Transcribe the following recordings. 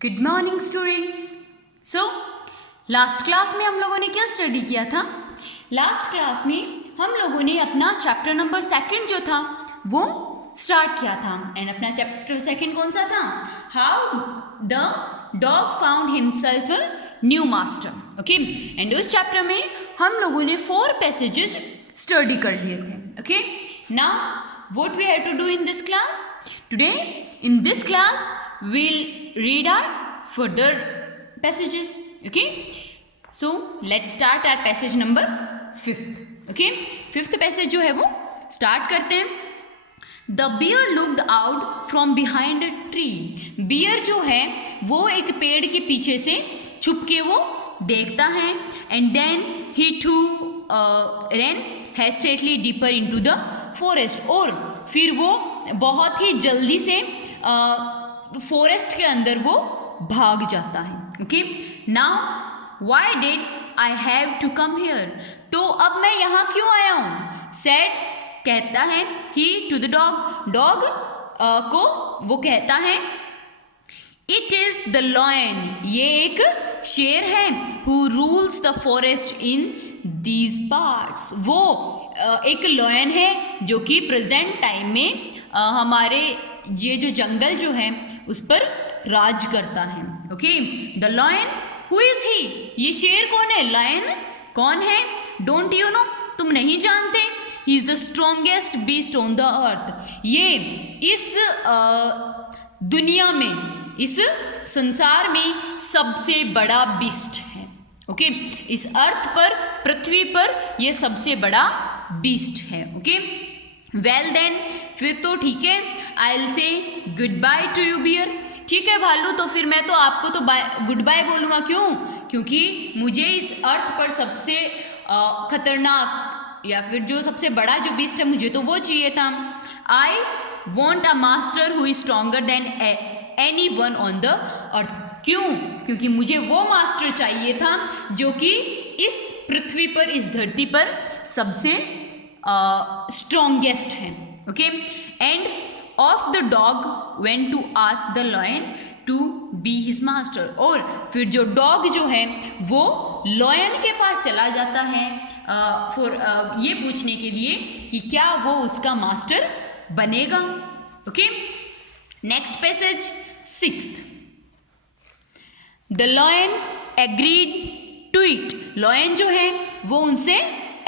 Good morning students. So last class में हम लोगों ने क्या स्टडी किया था? लास्ट क्लास में हम लोगों ने अपना चैप्टर नंबर 2 जो था वो स्टार्ट किया था। एंड अपना चैप्टर 2 कौन सा था? How the dog found himself a new master. Okay, and उस चैप्टर में हम लोगों ने 4 पैसेजेस स्टडी कर लिए थे। Okay, now what we have to do in this class? Today in this class we'll read our further passages. Okay, so let's start our passage number 5th. Okay, 5th passage जो है वो start करते हैं। The bear looked out from behind a tree. bear जो है वो एक पेड़ के पीछे से छुप के वो देखता है। and then he too ran hastily deeper into the forest. और फिर वो बहुत ही जल्दी से फॉरेस्ट के अंदर वो भाग जाता है। Okay, now why did I have to come here? तो अब मैं यहाँ क्यों आया हूँ? सेड कहता है ही टू द डॉग, डॉग को वो कहता है इट इज द लॉयन, ये एक शेर है, who rules the forest in these parts. वो एक लॉयन है जो कि प्रेजेंट टाइम में हमारे ये जो जंगल जो है उस पर राज करता है। Okay, the lion, who is he? ये शेर कौन है? लायन कौन है? Don't you know? तुम नहीं जानते? He is the strongest beast on the earth. ये इस दुनिया में, इस संसार में सबसे बड़ा बीस्ट है। ओके, इस अर्थ पर, पृथ्वी पर ये सबसे बड़ा बीस्ट है। ओके, वेल देन, फिर तो ठीक है, I will say good bye to you bear. ठीक है भालू, तो फिर मैं तो आपको तो गुड बाय बोलूँगा। क्यों? क्योंकि मुझे इस अर्थ पर सबसे खतरनाक या फिर जो सबसे बड़ा जो बीस्ट है मुझे तो वो चाहिए था। I want a master who is stronger than any one on the earth. क्यों? क्योंकि मुझे वो मास्टर चाहिए था जो कि इस पृथ्वी पर, इस धरती पर सबसे स्ट्रॉन्गेस्ट है। Okay, and off the dog went to ask the lion to be his master. और फिर जो डॉग जो है वो लॉयन के पास चला जाता है ये पूछने के लिए कि क्या वो उसका मास्टर बनेगा। Okay, next passage 6th। The lion agreed to it. Lion जो है वो उनसे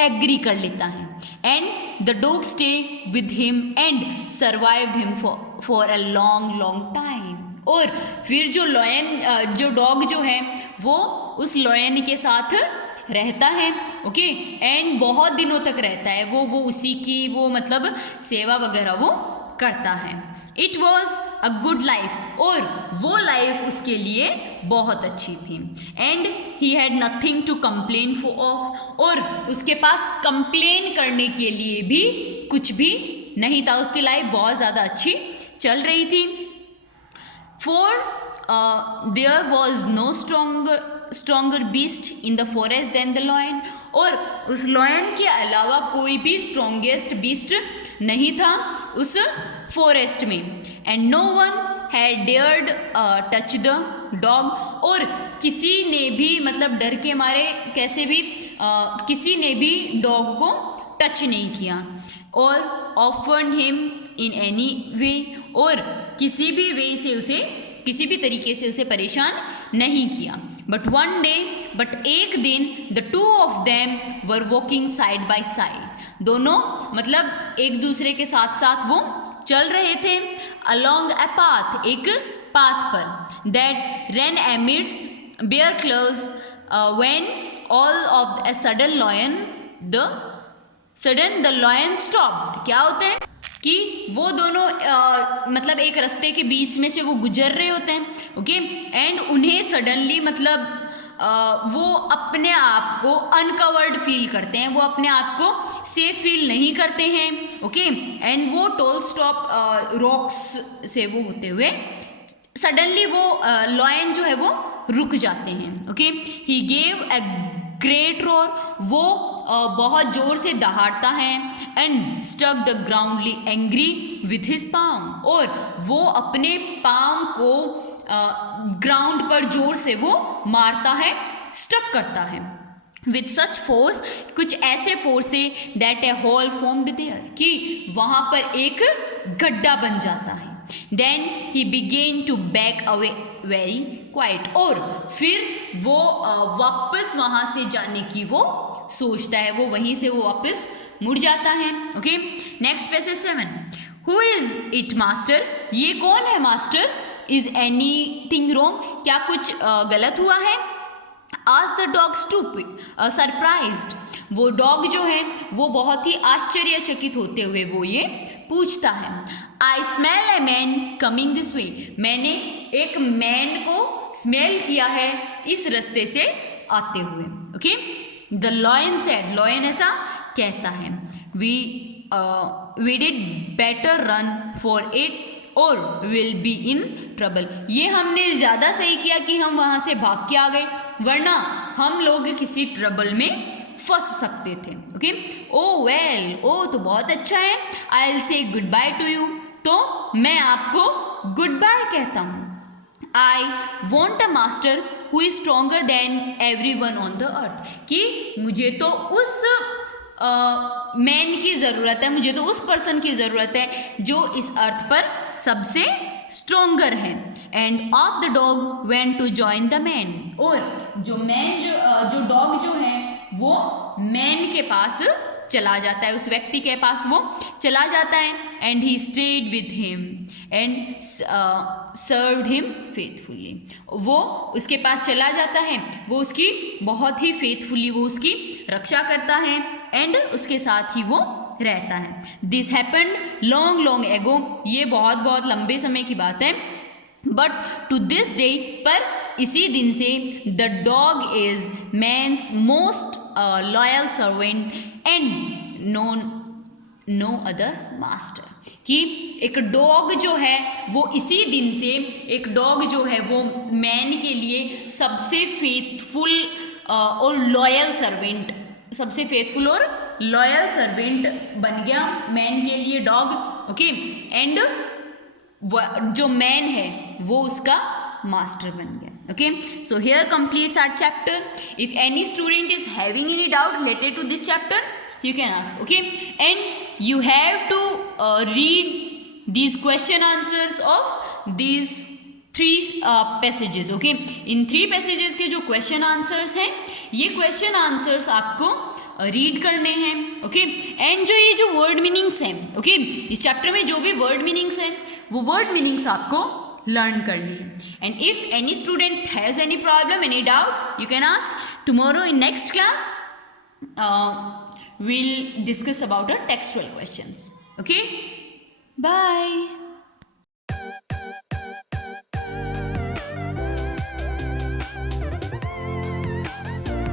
एग्री कर लेता है। And the dog stay with him and survived him for a long time. और फिर जो लॉयन, जो डॉग जो है वो उस लॉयन के साथ रहता है। ओके, एंड बहुत दिनों तक रहता है वो उसी की वो मतलब सेवा वगैरह वो करता है। It was a good life. और वो लाइफ उसके लिए बहुत अच्छी थी। And he had nothing to complain for of. और उसके पास कंप्लेन करने के लिए भी कुछ भी नहीं था। उसकी लाइफ बहुत ज़्यादा अच्छी चल रही थी। For there was no stronger beast in the forest than the lion. और उस लॉयन के अलावा कोई भी स्ट्रॉन्गेस्ट बीस्ट नहीं था उस फॉरेस्ट में। And no one had dared touch the dog. और किसी ने भी मतलब डर के मारे कैसे भी किसी ने भी डॉग को टच नहीं किया। और offered him in any way. और किसी भी वे से उसे, किसी भी तरीके से उसे परेशान नहीं किया। बट एक दिन the two of them were walking side by side. दोनों मतलब एक दूसरे के साथ साथ वो चल रहे थे। अलोंग अ पाथ, एक पाथ पर। That ran amidst bare close when all of a sudden the lion stopped. क्या होता है कि वो दोनों मतलब एक रास्ते के बीच में से वो गुजर रहे होते हैं। ओके, एंड उन्हें सडनली मतलब वो अपने आप को अनकवर्ड फील करते हैं, वो अपने आप को सेफ फील नहीं करते हैं। ओके, एंड वो टोल स्टॉप रॉक्स से वो होते हुए सडनली वो लॉयन जो है वो रुक जाते हैं। Okay, he gave a great roar. वो बहुत जोर से दहाड़ता है। And stuck the groundly angry with his palm. और वो अपने पाम को ग्राउंड पर जोर से वो मारता है, स्टक करता है। विथ सच फोर्स, कुछ ऐसे फोर्स से that a hole formed there, कि वहाँ पर एक गड्ढा बन जाता है। Then he began to back away very quiet, और फिर वो वापस वहाँ से जाने की वो सोचता है, वो वहीं से वो वापस मुड़ जाता है। Okay, next passage 7, who is it master, ये कौन है मास्टर, इज एनीथिंग रॉन्ग, क्या कुछ गलत हुआ है। Ask the dog stupid, surprised, वो डॉग जो है वो बहुत ही आश्चर्यचकित होते हुए वो ये पूछता है। I smell a man coming this way, मैंने एक मैन को स्मेल किया है इस रास्ते से आते हुए। Okay, the lion said, lion ऐसा कहता है, we did better run for it और विल बी इन ट्रबल, ये हमने ज़्यादा सही किया कि हम वहाँ से भाग के आ गए, वरना हम लोग किसी ट्रबल में फंस सकते थे। ओके, ओ वेल, ओ तो बहुत अच्छा है, I will say good bye to you, तो मैं आपको गुड बाय कहता हूँ। I want a master who is stronger then every one on the earth, कि मुझे तो उस मैन की ज़रूरत है, मुझे तो उस पर्सन की ज़रूरत है जो इस अर्थ पर सबसे स्ट्रोंगर है। And off the dog went to join the man, और जो मैन जो डॉग जो है वो मैन के पास चला जाता है, उस व्यक्ति के पास वो चला जाता है। And he stayed with him and served him faithfully, वो उसके पास चला जाता है, वो उसकी बहुत ही फेथफुली वो उसकी रक्षा करता है एंड उसके साथ ही वो रहता है। This happened long long ago, ये बहुत बहुत लंबे समय की बात है। बट टू दिस डे, पर इसी दिन से the dog is man's most loyal servant and no other master, कि एक डॉग जो है वो इसी दिन से एक डॉग जो है वो मैन के लिए सबसे फेथफुल और लॉयल सर्वेंट, सबसे फेथफुल और लॉयल सर्वेंट बन गया मैन के लिए डॉग। ओके, एंड जो मैन है वो उसका मास्टर बन गया। Okay, so here completes our chapter. If any student is having any doubt related to this chapter, you can ask. Okay, and you have to read these question answers of these 3 passages. Okay, in 3 passages के जो question answers हैं, ये question answers आपको read करने हैं। Okay, and जो ये जो वर्ड मीनिंग्स हैं, ओके, इस चैप्टर में जो भी वर्ड मीनिंग्स हैं वो वर्ड मीनिंग्स आपको लर्न करनी है। And if any student has any problem, any doubt, you can ask tomorrow in next class. We'll discuss about our textual questions. Okay? Bye.